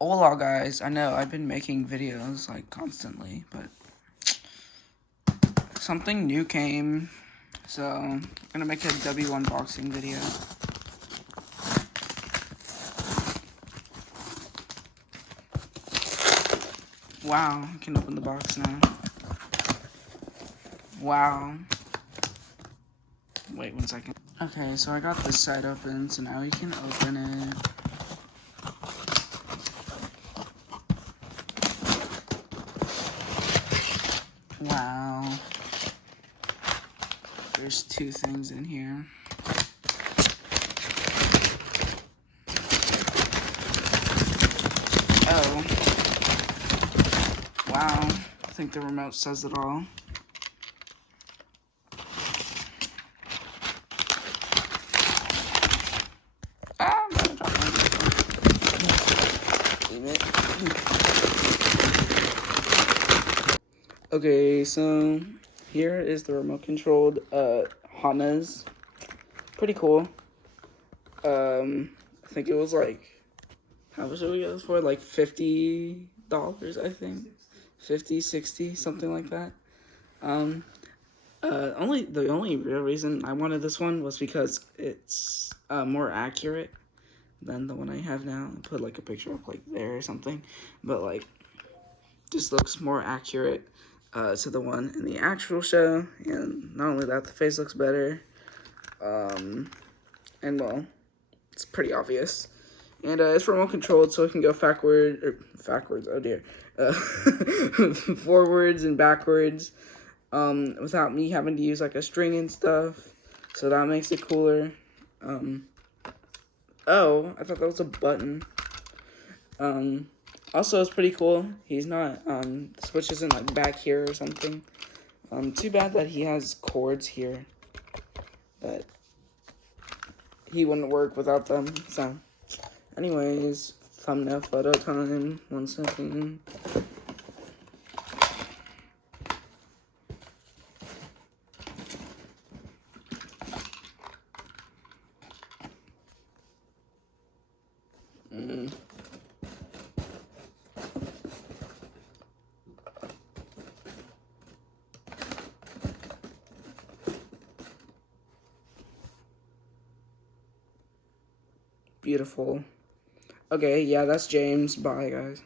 Hola guys, I know I've been making videos like constantly, but something new came, so I'm gonna make a W unboxing video. Wow, I can open the box now. Wow. Wait 1 second. Okay, so I got this side open, so now we can open it. Wow. There's 2 things in here. Oh. Wow. I think the remote says it all. I'm gonna drop my Leave it. Okay, so here is the remote controlled Hamas. Pretty cool. I think it was like, how much did we get this for? Like $50, I think. 50, 60, something like that. The only real reason I wanted this one was because it's more accurate than the one I have now. I put like a picture up like there or something, but like just looks more accurate to the one in the actual show. And not only that, the face looks better. And well, it's pretty obvious. And it's remote controlled, so it can go backwards, oh dear, forwards and backwards, without me having to use like a string and stuff. So that makes it cooler. Oh, I thought that was a button. Also, it's pretty cool. He's not, the switch isn't like back here or something. Too bad that he has cords here, but he wouldn't work without them, so. Anyways, thumbnail photo time. 1 second. Beautiful. Okay, yeah, that's James. Bye, guys.